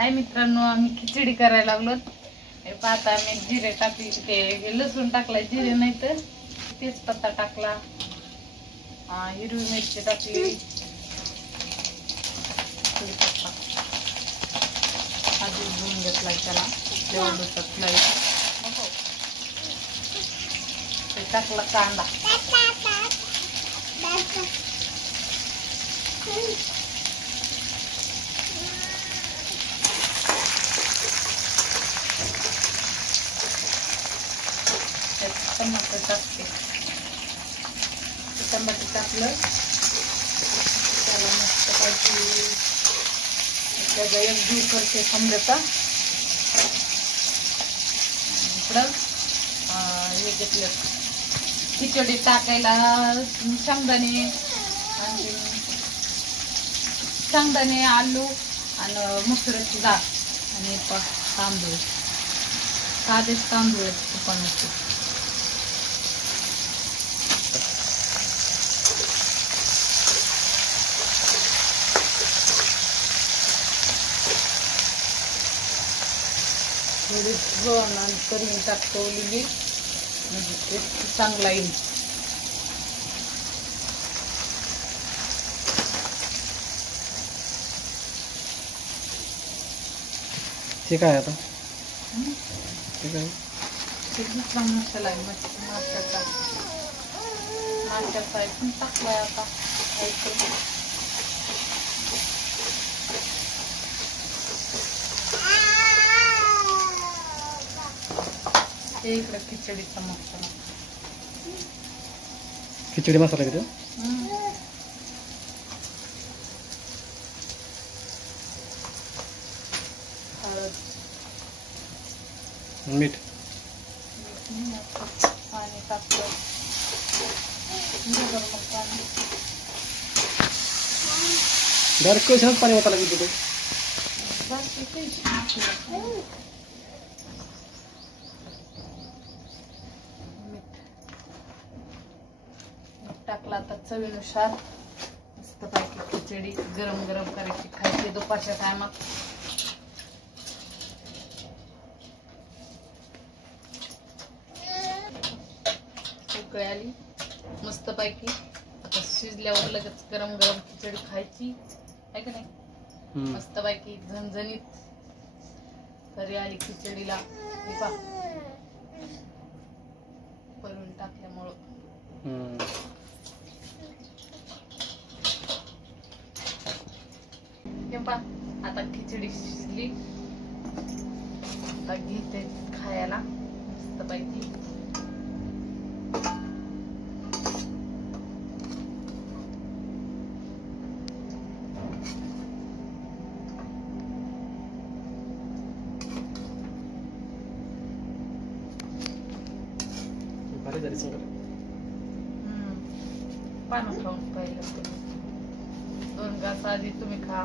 हाय मित्रांनो, आम्ही खिचडी करायला लागलो. हे पाहता मी जिरे टाकली, ते लसूण टाकला, जिरे नाही तर तेजपत्ता टाकला, हिरवी मिरची टाकली, आधी धुवून घेतला त्याला, तेवढं टाकला, टाकला कांदा, टमाटर टाकते, टमाटर टाकलं त्याला मस्त पाहिजे, त्याचा एक जीव करते समजायचा. इकडं हे घेतलं खिचडी टाकायला शेंगदाणे, आलू आणि मसुराची डाळ आणि तांदूळ, साधेच तांदूळ तुपामध्ये. थोडी गण आणि करून टाकवलेली म्हणजे टेस्ट चांगला येईल. ठीक आहे. आता ठीक आहे, दुसरा मसाला आहे माशाचा पण टाकलाय. आता ते इकडे खिचडीचा मसाला, खिचडी मसाला किती, हळद, मीठ, पाणी टाकलं, डायरेक्ट कशाच पाणी वाटायला किती ते टाकला. आता चवीनुसार मस्त पैकी खिचडी गरम गरम करायची, खायची दुपारच्या टायमात. उकळी आली मस्त पैकी. आता शिजल्यावर लगेच गरम गरम खिचडी खायची आहे का नाही, मस्त पैकी झणझणीत तरी आली खिचडीला. परून टाकल्यामुळं आता खिचडी शिजली. आता घेते खायला मस्त पैकी. पानं खाऊन पाहिलं, 2 घास आधी तुम्ही खा.